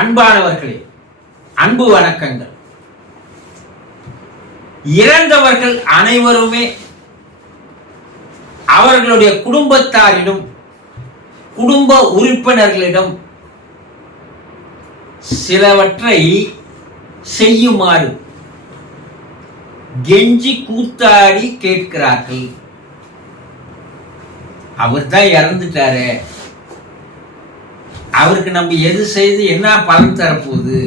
அன்பானவர்களே, அன்பு வணக்கங்கள். இறந்தவர்கள் அனைவருமே அவர்களுடைய குடும்பத்தாரிடம், குடும்ப உறுப்பினர்களிடம் சிலவற்றை செய்யுமாறு கெஞ்சி கூத்தாடி கேட்கிறார்கள். அவர் தான் இறந்துட்டாரு, அவருக்கு நம்ம எது செய்து என்ன பலன் தரப்போகுது,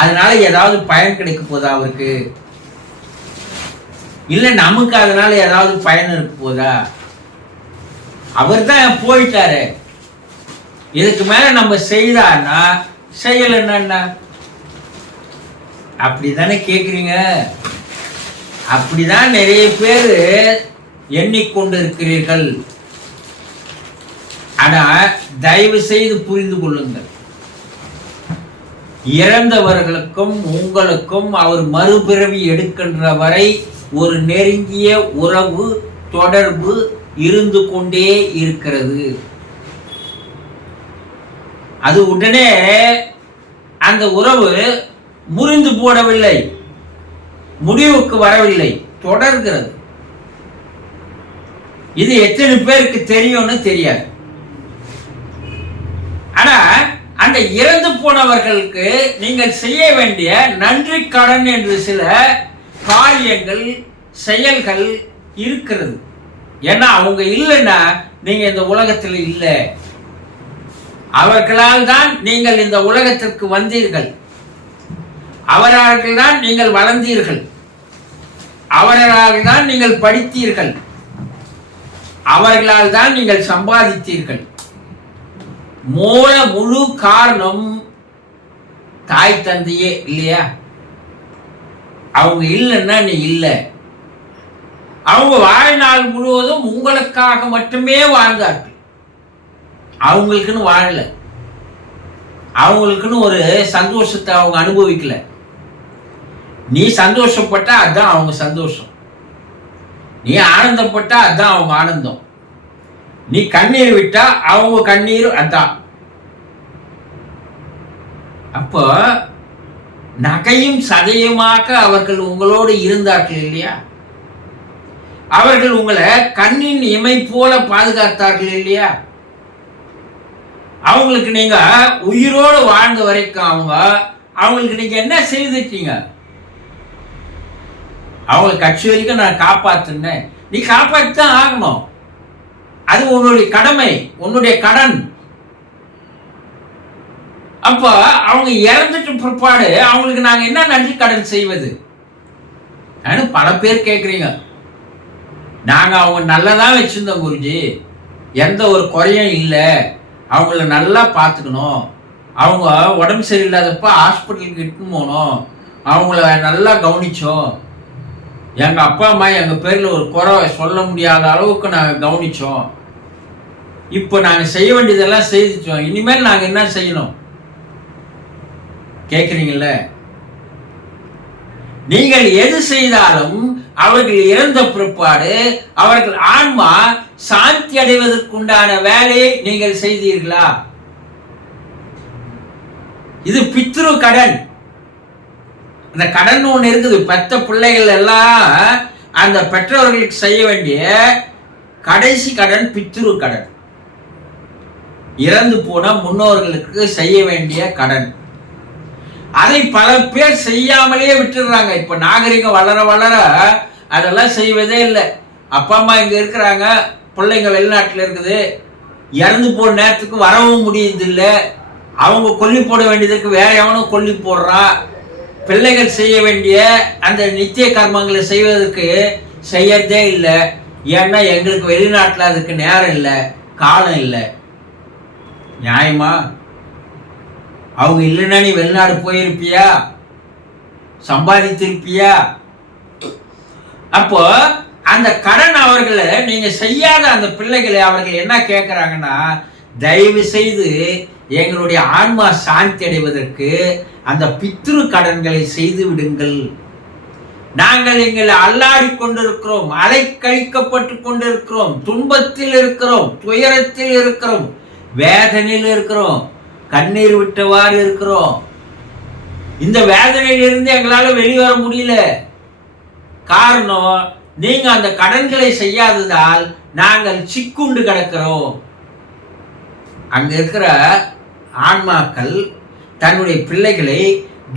அதனால ஏதாவது பயன் கிடைக்க போதா அவருக்கு, இல்லை நமக்கு அதனால ஏதாவது பயன் இருக்க போதா, அவர் தான் போயிட்டாரு, இதுக்கு மேல நம்ம செய்தான்னா செய்யலன்னா அப்படித்தானே கேட்குறீங்க. அப்படிதான் நிறைய பேர் எண்ணிக்கொண்டு இருக்கிறீர்கள். ஆனா தயவு செய்து புரிந்து கொள்ளுங்கள், இறந்தவர்களுக்கும் உங்களுக்கும் அவர் மறுபிறவி எடுக்கின்ற வரை ஒரு நெருங்கிய உறவு தொடர்பு இருந்து கொண்டே இருக்கிறது. அது உடனே அந்த உறவு முறிந்து போடவில்லை, முடிவுக்கு வரவில்லை, தொடர்கிறது. இது எத்தனை பேருக்கு தெரியும்னு தெரியாது. ஆனா அந்த இறந்து போனவர்களுக்கு நீங்கள் செய்ய வேண்டிய நன்றி கடன் என்று சில காரியங்கள், செயல்கள் இருக்கிறது. ஏன்னா அவங்க இல்லைன்னா நீங்க இந்த உலகத்தில் இல்லை. அவர்களால் தான் நீங்கள் இந்த உலகத்திற்கு வந்தீர்கள், அவரால் தான் நீங்கள் வளர்ந்தீர்கள், அவர்களால் தான் நீங்கள் படித்தீர்கள், அவர்களால் தான் நீங்கள் சம்பாதித்தீர்கள். முழு காரணம் தாய் தந்தையே இல்லையா? அவங்க இல்லைன்னா நீ இல்லை. அவங்க வாழ்நாள் முழுவதும் உங்களுக்காக மட்டுமே வாழ்ந்தார்கள். அவங்களுக்குன்னு வாழல, அவங்களுக்குன்னு ஒரு சந்தோஷத்தை அவங்க அனுபவிக்கல. நீ சந்தோஷப்பட்டா அதுதான் அவங்க சந்தோஷம், நீ ஆனந்தப்பட்டா அதுதான் அவங்க ஆனந்தம், நீ கண்ணீர் விட்டா அவங்க கண்ணீர் அதான். அப்போ நகையும் சதையுமாக அவர்கள் உங்களோடு இருந்தார்கள் இல்லையா? அவர்கள் உங்களை கண்ணின் இமை போல பாதுகாத்தார்கள் இல்லையா? அவங்களுக்கு நீங்க உயிரோடு வாழ்ந்த வரைக்கும் அவங்களுக்கு நீங்க என்ன செய்துட்டீங்க? அவங்களை கட்சி வரைக்கும் நான் காப்பாத்துனேன், நீ காப்பாற்றித்தான் ஆகணும். அது உன்னுடைய கடமை, உன்னுடைய கடன். அப்போ அவங்க இறந்துட்டு பிற்பாடு அவங்களுக்கு நாங்க என்ன நன்றி கடன் செய்வது? பல பேர் கேட்குறீங்க. நாங்க அவங்க நல்லதான் வச்சிருந்தோம் குருஜி, எந்த ஒரு குறையும் இல்லை, அவங்கள நல்லா பார்த்துக்கணும், அவங்க உடம்பு சரியில்லாதப்ப ஹாஸ்பிட்டலுக்கு இட்டுன்னு போனோம், அவங்கள நல்லா கவனிச்சோம், எங்கள் அப்பா அம்மா எங்கள் பேரில் ஒரு குறை சொல்ல முடியாத அளவுக்கு நாங்கள் கவனித்தோம், இப்போ நாங்கள் செய்ய வேண்டியதெல்லாம் செய்துட்டோம், இனிமேல் நாங்கள் என்ன செய்யணும் கேட்குறீங்கள? நீங்கள் எது செய்தாலும் அவர்கள் இறந்த பிற்பாடு அவர்கள் ஆன்மா சாந்தி அடைவதற்குண்டான வேலையை நீங்கள் செய்தீர்களா? இது பித்ரு கடன். அந்த கடன் ஒன்று இருக்குது. பெத்த பிள்ளைகள் எல்லாம் அந்த பெற்றோர்களுக்கு செய்ய வேண்டிய கடைசி கடன் பித்ரு கடன், இறந்து போன முன்னோர்களுக்கு செய்ய வேண்டிய கடன். அதை பல பேர் செய்யாமலேயே விட்டுடுறாங்க. இப்ப நாகரிகம் வளர வளர அதெல்லாம் செய்வதே இல்லை. அப்பா அம்மா இங்க இருக்கிறாங்க, பிள்ளைங்க வெளிநாட்டில் இருக்குது, இறந்து போன நேரத்துக்கு வரவும் முடியதில்லை, அவங்க கொல்லி போட வேண்டியதுக்கு வேற எவனும் கொல்லி போடுறான். பிள்ளைகள் செய்ய வேண்டிய அந்த நித்திய கர்மங்களை செய்வதற்கு செய்யறதே இல்லை. ஏன்னா எங்களுக்கு வெளிநாட்டில் அதுக்கு நேரம் இல்லை, காலம் இல்லை. நியாயமா? அவங்க இல்லைன்னா நீ வெளிநாடு போயிருப்பியா, சம்பாதித்திருப்பியா? அப்போ அந்த கடன் அவர்களை நீங்க செய்யாத அந்த பிள்ளைகளை அவர்கள் என்ன கேட்கிறாங்கன்னா, தயவு செய்து எங்களுடைய ஆன்மா சாந்தி அடைவதற்கு அந்த பித்ரு கடன்களை செய்து விடுங்கள். நாங்கள் எங்களை அல்லாடி கொண்டிருக்கிறோம், அலைக்கழிக்கப்பட்டு கொண்டிருக்கிறோம், துன்பத்தில் இருக்கிறோம், துயரத்தில் இருக்கிறோம், வேதனையில் இருக்கிறோம், கண்ணீர் விட்டவாறு இருக்கிறோம். இந்த வேதனையிலிருந்து எங்களால வெளிவர முடியல. காரணம், நீங்க அந்த கடன்களை செய்யாததால் நாங்கள் சிக்குண்டு கிடக்கிறோம். அங்க இருக்கிற ஆன்மாக்கள் தன்னுடைய பிள்ளைகளை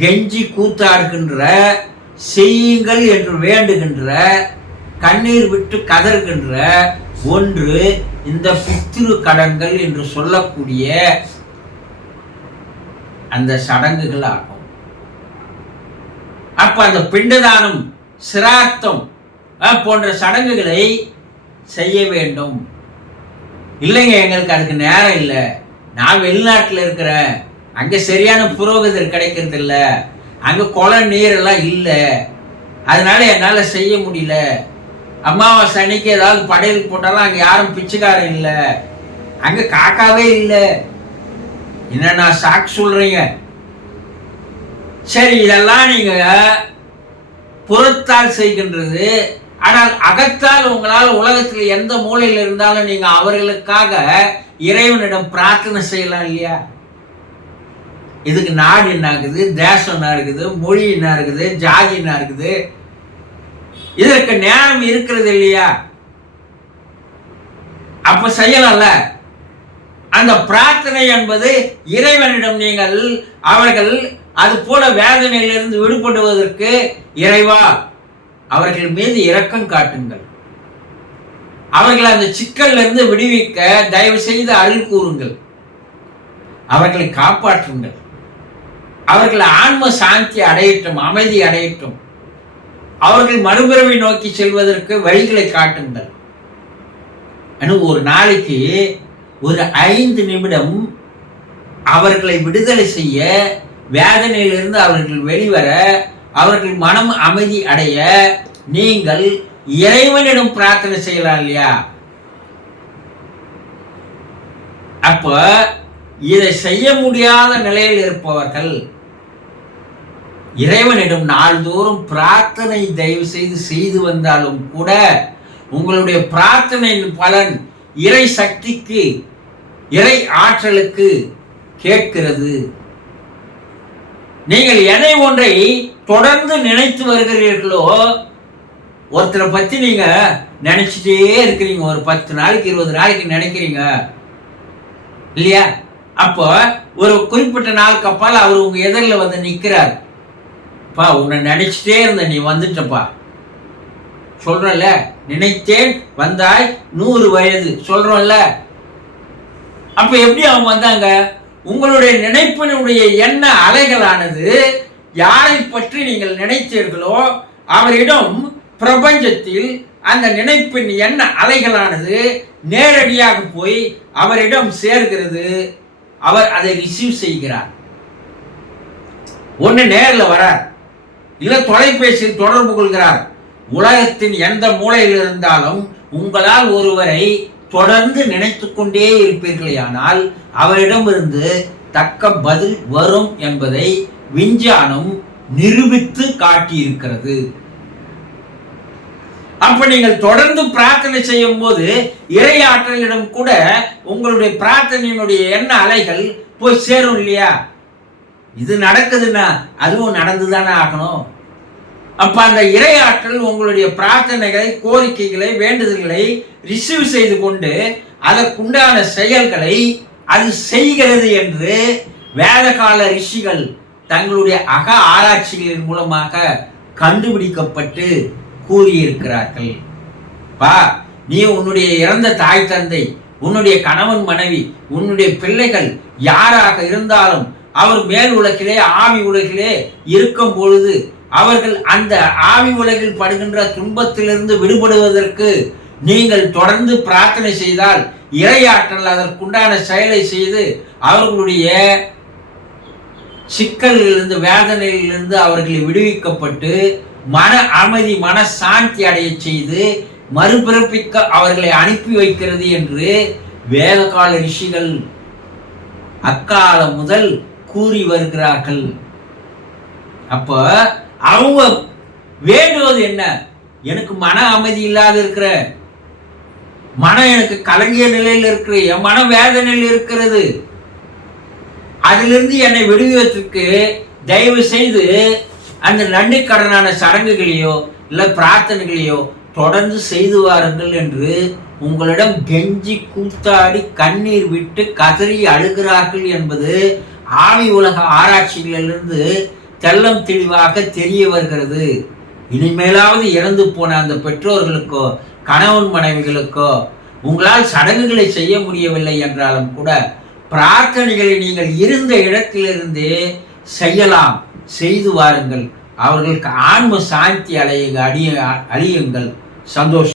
கெஞ்சி கூத்தாடுகின்ற, செய்யுங்கள் என்று வேண்டுகின்ற, கண்ணீர் விட்டு கதறுகின்ற ஒன்று இந்த பித்ரு கடன்கள் என்று சொல்லக்கூடிய அந்த சடங்குகள் ஆகும். அப்ப அந்த பிண்டதானம், சிராத்தம் போன்ற சடங்குகளை செய்ய வேண்டும். இல்லைங்க, எங்களுக்கு அதுக்கு நேரம் இல்லை, நான் வெளிநாட்டில் இருக்கிறேன், அங்கே சரியான புரோகிதர் கிடைக்கிறது இல்லை, அங்கே குள நீரெல்லாம் இல்லை, அதனால என்னால் செய்ய முடியல. அமாவாசை அன்னைக்கு ஏதாவது படையல் போட்டாலும் அங்கே யாரும் பிச்சைக்காரன் இல்லை, அங்கே காக்காவே இல்லை. என்ன நான் சாக்கு சொல்றீங்க? சரி, இதெல்லாம் நீங்க புறத்தால் செய்கின்றது. ஆனால் அகத்தால் உங்களால் உலகத்தில் எந்த மூலையில் இருந்தாலும் நீங்க அவர்களுக்காக இறைவனிடம் பிரார்த்தனை செய்யலாம் இல்லையா? இதுக்கு நாடு என்ன இருக்குது, தேசம் என்ன இருக்குது, மொழி என்ன இருக்குது, ஜாதி என்ன இருக்குது, இதற்கு நேரம் இருக்கிறது இல்லையா? அப்ப செய்யலாம்ல. அந்த பிரார்த்தனை என்பது இறைவனிடம் நீங்கள் அவர்கள் அது போல வேதனையிலிருந்து விடுபடுவதற்கு, இறைவா அவர்கள் மீது இரக்கம் காட்டுங்கள், அவர்கள் அந்த சிக்கல்ல இருந்து விடுவிக்க தயவு செய்து அருள் கூறுங்கள், அவர்களை காப்பாற்றுங்கள், அவர்கள் ஆன்ம சாந்தி அடையட்டும், அமைதி அடையட்டும், அவர்கள் மறுபிறவை நோக்கி செல்வதற்கு வழிகளை காட்டுங்கள். ஒரு நாளைக்கு ஒரு 5 நிமிடம் அவர்களை விடுதலை செய்ய, வேதனையிலிருந்து அவர்கள் வெளிவர, அவர்கள் மனம் அமைதி அடைய நீங்கள் இறைவனிடம் பிரார்த்தனை செய்யலாம் இல்லையா? அப்ப இதை செய்ய முடியாத நிலையில் இருப்பவர்கள் இறைவனிடம் நாள்தோறும் பிரார்த்தனை தயவு செய்து வந்தாலும் கூட உங்களுடைய பிரார்த்தனையின் பலன் இறை சக்திக்கு, இறை ஆற்றலுக்கு கேட்கிறது. நீங்கள் எதை ஒன்றை தொடர்ந்து நினைத்து வருகிறீர்களோ, ஒருத்தரை பத்தி நீங்க நினைச்சிட்டே இருக்கிறீங்க, ஒரு 10 நாளைக்கு 20 நாளைக்கு நினைக்கிறீங்க இல்லையா? அப்போ ஒரு குறிப்பிட்ட நாளுக்கு அப்பால் அவர் உங்க எதிரில் வந்து நிற்கிறார். பா, உன்னை நினைச்சிட்டே இருந்த, நீ வந்துட்டப்பா சொல்றல, நினைத்தேன் வந்தாய் 100 வயது சொல்றோம்ல. அப்ப எப்படி அவங்க வந்தாங்க? உங்களுடைய நினைப்பினுடைய எண்ண அலைகளானது யாரை பற்றி நீங்கள் நினைத்தீர்களோ அவரிடம் பிரபஞ்சத்தில் அந்த நினைப்பின் எண்ண அலைகளானது நேரடியாக போய் அவரிடம் சேர்கிறது. அவர் அதை ரிசீவ் செய்கிறார். ஒன்று நேரில் வரார், இல்லை தொலைபேசியில் தொடர்பு கொள்கிறார். உலகத்தின் எந்த மூலையில் இருந்தாலும் உங்களால் ஒருவரை தொடர்ந்து நினைத்து கொண்டே இருப்பீர்களேயானால் அவரிடமிருந்து தக்க பதில் வரும் என்பதை விஞ்ஞானம் நிரூபித்து காட்டியிருக்கிறது. அப்ப நீங்கள் தொடர்ந்து பிரார்த்தனை செய்யும் போது இறை ஆற்றலிடம் கூட உங்களுடைய பிரார்த்தனையினுடைய எண்ண அலைகள் போய் சேரும் இல்லையா? இது நடக்குதுன்னா அதுவும் நடந்துதானே ஆகணும். அப்ப அந்த இறை ஆற்றல் உங்களுடைய பிரார்த்தனைகளை, கோரிக்கைகளை, வேண்டுதல்களை ரிசீவ் செய்து கொண்டு அதற்குண்டான செயல்களை அது செய்கிறது என்று வேதகால ரிஷிகள் தங்களுடைய அக ஆராய்ச்சிகளின் மூலமாக கண்டுபிடிக்கப்பட்டு கூறியிருக்கிறார்கள். பா, நீ உன்னுடைய இறந்த தாய் தந்தை, உன்னுடைய கணவன் மனைவி, உன்னுடைய பிள்ளைகள் யாராக இருந்தாலும் அவர் மேல் உலகிலே ஆவி உலகிலே இருக்கும் பொழுது அவர்கள் அந்த ஆவி உலகில் படுகின்ற துன்பத்திலிருந்து விடுபடுவதற்கு நீங்கள் தொடர்ந்து பிரார்த்தனை செய்தால் இறையாற்றல் அதற்குண்டான செயலை செய்து அவர்களுடைய சிக்கலிலிருந்து, வேதனையிலிருந்து அவர்களை விடுவிக்கப்பட்டு மன அமைதி, மன சாந்தி அடைய செய்து மறுபிறப்பிக்க அவர்களை அனுப்பி வைக்கிறது என்று வேதகால ரிஷிகள் அக்காலம் முதல் கூறி வருகிறார்கள். அப்ப அவங்க வேண்டுவது என்ன? எனக்கு மன அமைதி இல்லாத இருக்கிற, மனம் எனக்கு கலங்கிய நிலையில் இருக்கிற, என் மன வேதனையில் இருக்கிறது, அதிலிருந்து என்னை விடுவிப்பதற்கு தயவு செய்து அந்த நன்றிக்கடனான சடங்குகளையோ இல்லை பிரார்த்தனைகளையோ தொடர்ந்து செய்து வாருங்கள் என்று உங்களிடம் கெஞ்சி கூத்தாடி கண்ணீர் விட்டு கதறி அழுகிறார்கள் என்பது ஆவி உலக ஆராய்ச்சிகளிலிருந்து தெல்லம் தெளிவாக தெரிய வருகிறது. இனிமேலாவது இறந்து போன அந்த பெற்றோர்களுக்கோ கணவன் மனைவிகளுக்கோ உங்களால் சடங்குகளை செய்ய முடியவில்லை என்றாலும் கூட பிரார்த்தனைகளை நீங்கள் இருந்த இடத்திலிருந்தே செய்யலாம், செய்து வாருங்கள். அவர்களுக்கு ஆன்ம சாந்தி அழியுங்கள். சந்தோஷம்.